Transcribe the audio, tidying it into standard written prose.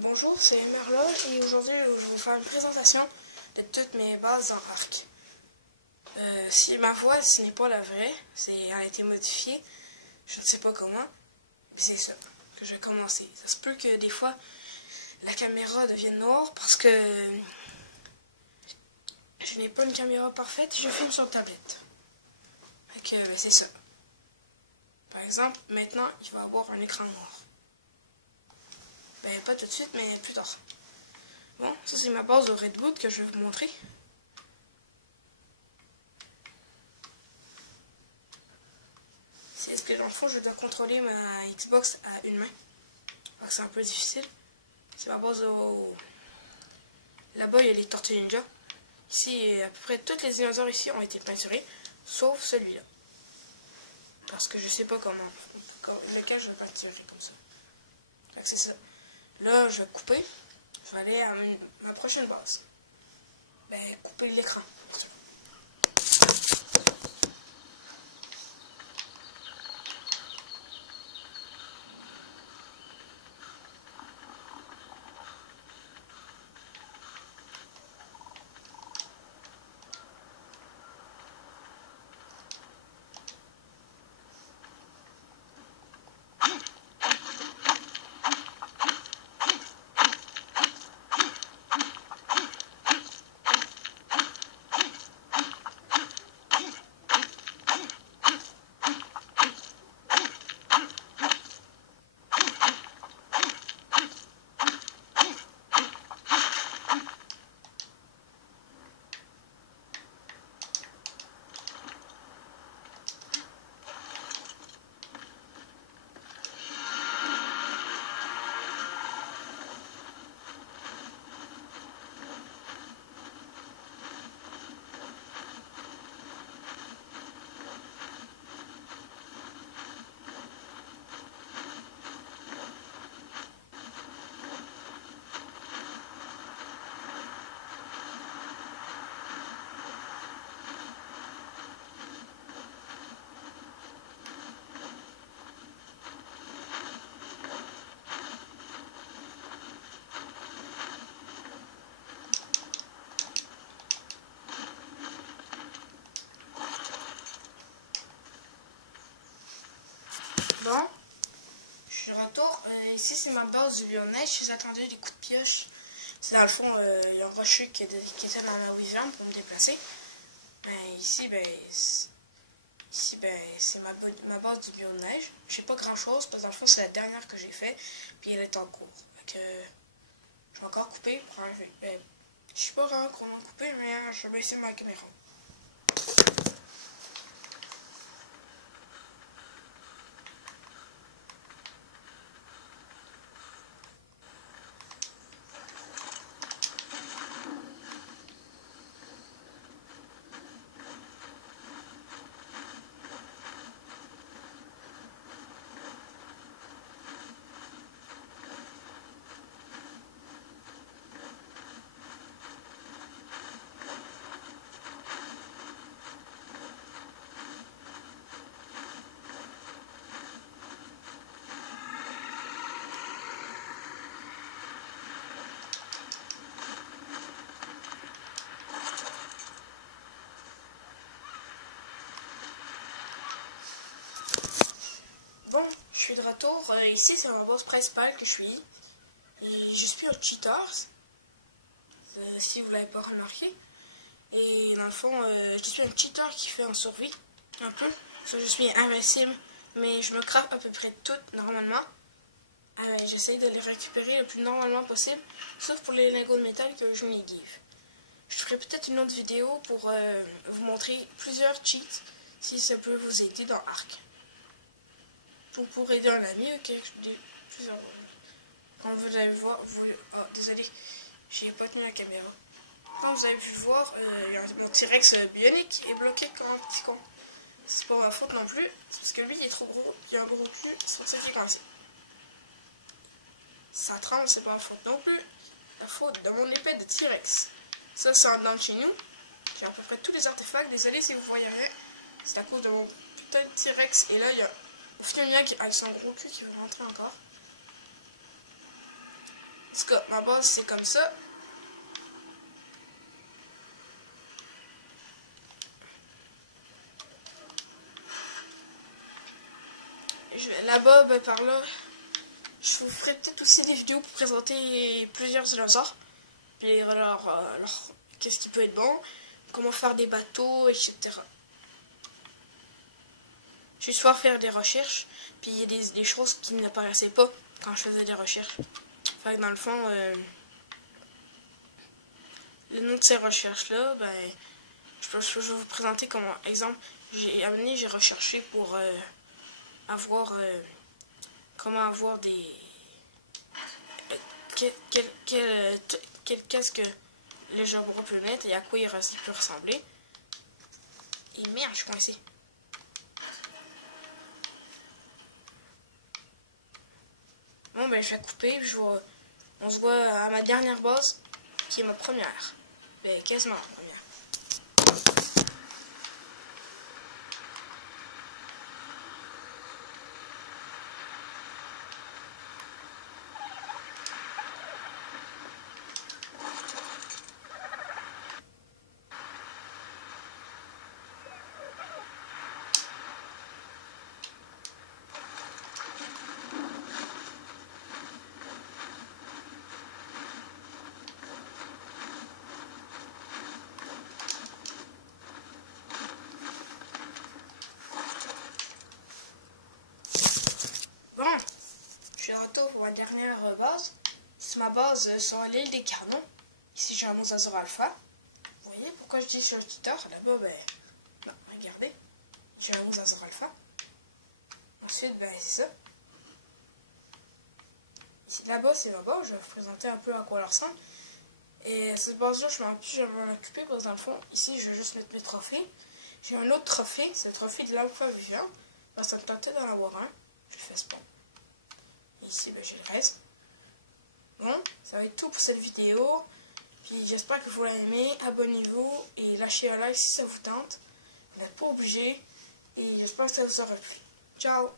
Bonjour, c'est Merlol et aujourd'hui je vais vous faire une présentation de toutes mes bases en arc. Si ma voix ce n'est pas la vraie, elle a été modifiée, je ne sais pas comment, mais c'est ça que je vais commencer. Ça se peut que des fois la caméra devienne noire parce que je n'ai pas une caméra parfaite, je filme sur tablette. C'est ça. Par exemple, maintenant il va avoir un écran noir. Pas tout de suite, mais plus tard. Bon, ça c'est ma base de Red Boot que je vais vous montrer. C'est ce que dans le fond, je dois contrôler ma Xbox à une main. Donc c'est un peu difficile. C'est ma base au... Là-bas, il y a les Tortues Ninja. Ici, à peu près tous les dinosaures ici ont été peinturés, sauf celui-là. Parce que je sais pas lequel je vais peinturer comme ça. Donc c'est ça. Là, je vais couper. Je vais aller à ma prochaine base. Couper l'écran. Bon, je suis de retour. Ici, c'est ma base du neige. J'ai attendu des coups de pioche. C'est dans le fond, il y a un rocher qui était dans ma Wyvern pour me déplacer. Ici, c'est ma base du bio-neige. Je sais pas grand-chose, parce que dans le fond, c'est la dernière que j'ai fait. Puis elle est en cours. Je vais encore couper pour enlever. Je sais pas vraiment comment couper, mais je vais baisser ma caméra. Bon, je suis de retour. Ici, c'est ma base principale que je suis. Et je suis un cheater, si vous ne l'avez pas remarqué. Et dans le fond, je suis un cheater qui fait en survie, un peu. Je suis invincible, mais je me crappe à peu près toutes normalement. J'essaie de les récupérer le plus normalement possible, sauf pour les lingots de métal que je les give. Je ferai peut-être une autre vidéo pour vous montrer plusieurs cheats, si ça peut vous aider dans Arc. Ou pour aider un ami, plusieurs. Comme vous allez voir, désolé, j'ai pas tenu la caméra. Comme vous avez pu le voir, mon T-Rex bionique est bloqué comme un petit con. C'est pas ma faute non plus, c'est parce que lui il est trop gros, il a un gros cul, c'est pour ça qu'il est coincé. Ça tremble, c'est pas ma faute non plus, la faute de mon épée de T-Rex. Ça c'est en dedans de chez nous, j'ai à peu près tous les artefacts, désolé si vous voyez rien, c'est à cause de mon putain de T-Rex. Et là il y a au final, il y a son gros cul qui veut rentrer encore. En tout cas, ma base c'est comme ça. Là-bas, ben, par là, je vous ferai peut-être aussi des vidéos pour présenter plusieurs dinosaures. Puis alors qu'est-ce qui peut être bon, comment faire des bateaux, etc. Je vais soit faire des recherches, puis il y a des choses qui n'apparaissaient pas quand je faisais des recherches. Fait que dans le fond, le nom de ces recherches-là, ben, je vais vous présenter comme exemple. J'ai recherché pour avoir comment avoir des quel casque le jabra peut mettre et à quoi il peut ressembler. Et merde, je suis coincé. Bon ben je vais couper, on se voit à ma dernière base, qui est ma première. Ben quasiment la première. Bon, je suis de retour pour ma dernière base. C'est ma base sur l'île des Carnons. Ici j'ai un mosasaure alpha. Vous voyez pourquoi je dis sur le tuteur? Là-bas, ben, non, regardez. J'ai un mosasaure alpha. Ensuite, ben, c'est ça. Là-bas, c'est ma base. Je vais vous présenter un peu à quoi elle ressemble. Et cette base-là, je ne m'en plus jamais occuper parce que dans le fond, ici, je vais juste mettre mes trophées. J'ai un autre trophée, c'est le trophée de l'alpha vivant. Parce que ça me tentait d'en avoir un. Je le fais spawn. Et ici, ben, j'ai le reste. Bon, ça va être tout pour cette vidéo. Puis j'espère que vous l'avez aimé. Abonnez-vous et lâchez un like si ça vous tente. Vous n'êtes pas obligé. Et j'espère que ça vous aura plu. Ciao!